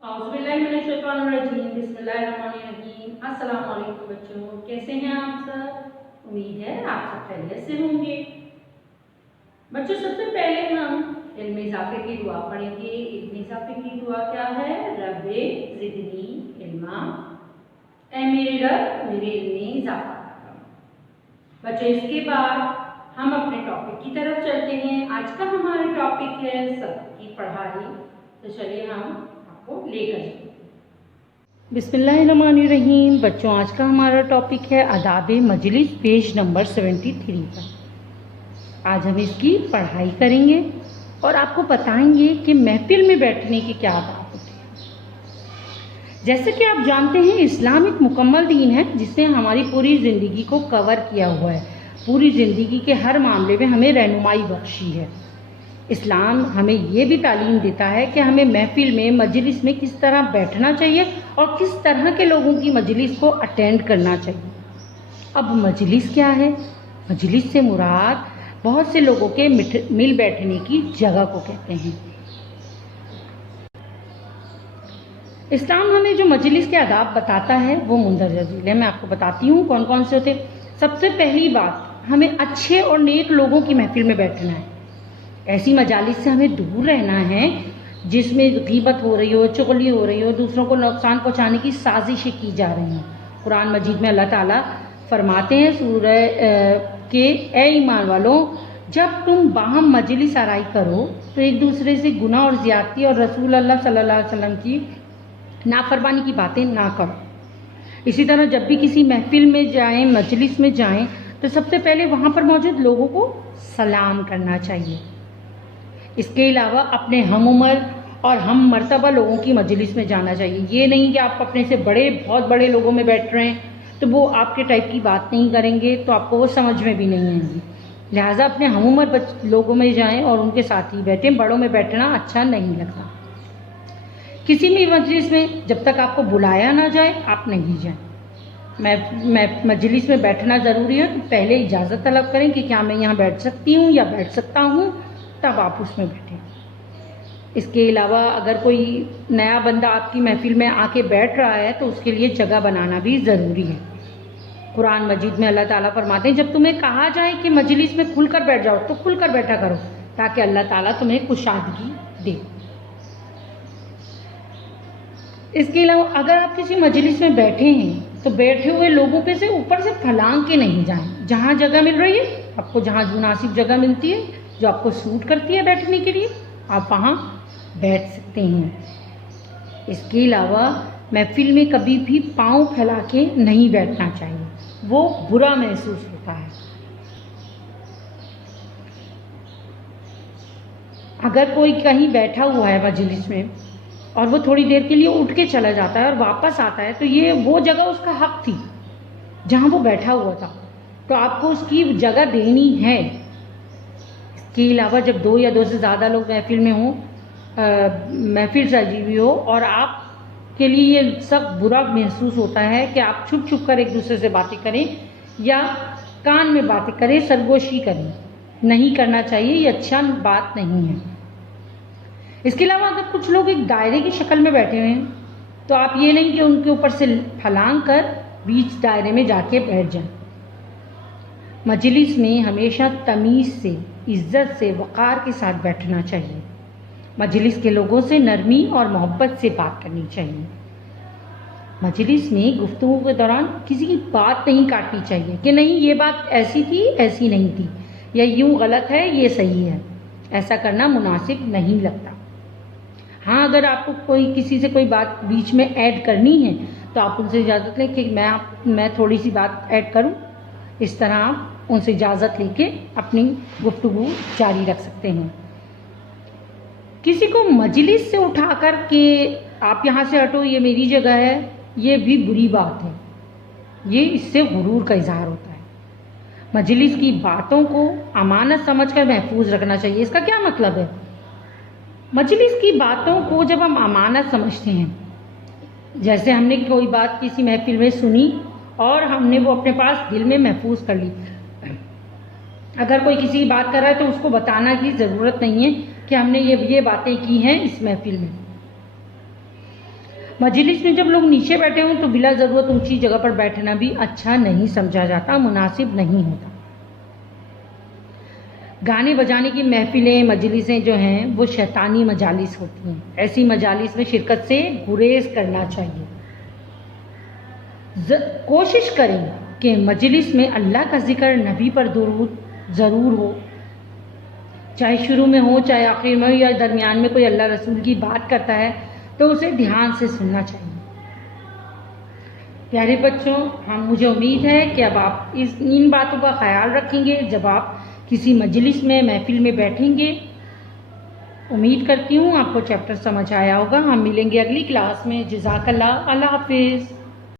अस्सलाम वालेकुम बच्चों, कैसे हैं आप सब। उम्मीद है आप सब खैरियत से होंगे। बच्चों, सबसे पहले हम इल्म इज़ाफ़े की दुआ पढ़ेंगे। इल्म इज़ाफ़े की दुआ क्या है? रब्बे ज़िदनी इल्मा, ऐ मेरे रब मेरे इल्म में इज़ाफ़ा कर। बच्चों, इसके बाद हम अपने टॉपिक की तरफ चलते हैं। आज का हमारा टॉपिक है सबक की पढ़ाई। तो चलिए हम आपको लेकर चलते हैं। बिस्मिल्लाहिर्रहमानिर्रहीम। बच्चों, आज का हमारा टॉपिक है आदाब मजलिस, पेज नंबर 73 पर। आज हम इसकी पढ़ाई करेंगे और आपको बताएंगे कि महफिल में बैठने के क्या आदाब होते हैं। जैसे कि आप जानते हैं, इस्लाम एक मुकम्मल दीन है जिसने हमारी पूरी ज़िंदगी को कवर किया हुआ है। पूरी ज़िंदगी के हर मामले में हमें रहनुमाई बख्शी है। इस्लाम हमें ये भी तालीम देता है कि हमें महफिल में, मजलिस में किस तरह बैठना चाहिए और किस तरह के लोगों की मजलिस को अटेंड करना चाहिए। अब मजलिस क्या है? मजलिस से मुराद बहुत से लोगों के मिल बैठने की जगह को कहते हैं। इस्लाम हमें जो मजलिस के आदाब बताता है वो मुंदरजा झील है। मैं आपको बताती हूँ कौन कौन से होते हैं। सबसे पहली बात, हमें अच्छे और नेक लोगों की महफिल में बैठना है। ऐसी मजालिस से हमें दूर रहना है जिसमें गीबत हो रही हो, चुगली हो रही हो, दूसरों को नुकसान पहुंचाने की साजिशें की जा रही हों। कुरान मजीद में अल्लाह ताला फरमाते हैं सूरह के, ए ईमान वालों, जब तुम बाहम मजलिस आराई करो तो एक दूसरे से गुनाह और ज़्यादती और रसूल अल्लाह सल्लल्लाहु अलैहि वसल्लम की नाफरमानी की बातें ना करो। इसी तरह जब भी किसी महफिल में जाएं, मजलिस में जाएं, तो सबसे पहले वहाँ पर मौजूद लोगों को सलाम करना चाहिए। इसके अलावा अपने हम उम्र और हम मर्तबा लोगों की मजलिस में जाना चाहिए। ये नहीं कि आप अपने से बहुत बड़े लोगों में बैठ रहे हैं तो वो आपके टाइप की बात नहीं करेंगे तो आपको वो समझ में भी नहीं आएंगी। लिहाजा अपने हम उम्र लोगों में जाएं और उनके साथ ही बैठें। बड़ों में बैठना अच्छा नहीं लगता। किसी भी मजलिस में जब तक आपको बुलाया ना जाए आप नहीं जाएं। मैं मजलिस में बैठना ज़रूरी है तो पहले इजाज़त तलब करें कि क्या मैं यहाँ बैठ सकती हूँ या बैठ सकता हूँ, तब आप उसमें बैठें। इसके अलावा अगर कोई नया बंदा आपकी महफिल में आके बैठ रहा है तो उसके लिए जगह बनाना भी ज़रूरी है। कुरान मजीद में अल्लाह ताला फरमाते हैं, जब तुम्हें कहा जाए कि मजलिस में खुलकर बैठ जाओ तो खुलकर बैठा करो ताकि अल्लाह ताला तुम्हें कुशादगी दे। इसके अलावा अगर आप किसी मजलिस में बैठे हैं तो बैठे हुए लोगों पे से ऊपर से फलांग के नहीं जाएं। जहाँ जगह मिल रही है आपको, जहाँ मुनासिब जगह मिलती है जो आपको सूट करती है बैठने के लिए, आप वहाँ बैठ सकते हैं। इसके अलावा महफिल में कभी भी पाँव फैला के नहीं बैठना चाहिए, वो बुरा महसूस होता है। अगर कोई कहीं बैठा हुआ है मजलिस में और वो थोड़ी देर के लिए उठ के चला जाता है और वापस आता है तो ये वो जगह उसका हक थी जहाँ वो बैठा हुआ था, तो आपको उसकी जगह देनी है। इसके अलावा जब 2 या 2 से ज़्यादा लोग महफिल में हों, महफिल सजी हुई हो और आप के लिए ये सब बुरा महसूस होता है कि आप छुप छुप कर एक दूसरे से बातें करें या कान में बातें करें, सरगोशी करें, नहीं करना चाहिए। ये अच्छा बात नहीं है। इसके अलावा अगर कुछ लोग एक दायरे की शक्ल में बैठे हुए हैं तो आप ये नहीं कि उनके ऊपर से फलांग कर बीच दायरे में जाके बैठ जाएं। मजलिस में हमेशा तमीज़ से, इज़्ज़त से, वक़ार के साथ बैठना चाहिए। मजलिस के लोगों से नरमी और मोहब्बत से बात करनी चाहिए। मजलिस में गुफ्तगू के दौरान किसी की बात नहीं काटनी चाहिए कि नहीं ये बात ऐसी थी, ऐसी नहीं थी, या यूँ गलत है, ये सही है। ऐसा करना मुनासिब नहीं लगता। हाँ, अगर आपको किसी से कोई बात बीच में ऐड करनी है तो आप उनसे इजाज़त लें कि मैं थोड़ी सी बात ऐड करूं। इस तरह आप उनसे इजाज़त लेके अपनी गुफ्तगू जारी रख सकते हैं। किसी को मजलिस से उठाकर के आप यहाँ से हटो, ये मेरी जगह है, ये भी बुरी बात है। ये इससे गुरूर का इजहार होता है। मजलिस की बातों को अमानत समझकर महफूज रखना चाहिए। इसका क्या मतलब है? मजलिस की बातों को जब हम अमानत समझते हैं, जैसे हमने कोई बात किसी महफिल में सुनी और हमने वो अपने पास दिल में महफूज कर ली। अगर कोई किसी बात कर रहा है तो उसको बताना की ज़रूरत नहीं है कि हमने ये बातें की हैं इस महफिल में। मजलिस में जब लोग नीचे बैठे हों तो बिला ज़रूरत ऊंची जगह पर बैठना भी अच्छा नहीं समझा जाता, मुनासिब नहीं होता। गाने बजाने की महफिलें, मजलिसें जो हैं वो शैतानी मजालिस होती हैं। ऐसी मजालिस में शिरकत से गुरेज करना चाहिए। कोशिश करें कि मजलिस में अल्लाह का जिक्र, नबी पर दुरूद ज़रूर हो, चाहे शुरू में हो चाहे आखिर में हो या दरमियान में कोई अल्लाह रसूल की बात करता है तो उसे ध्यान से सुनना चाहिए। प्यारे बच्चों, मुझे उम्मीद है कि अब आप इन बातों का ख्याल रखेंगे जब आप किसी मजलिस में, महफिल में बैठेंगे। उम्मीद करती हूँ आपको चैप्टर समझ आया होगा। हम मिलेंगे अगली क्लास में। जज़ाकल्लाह, अल्लाह हाफिज़।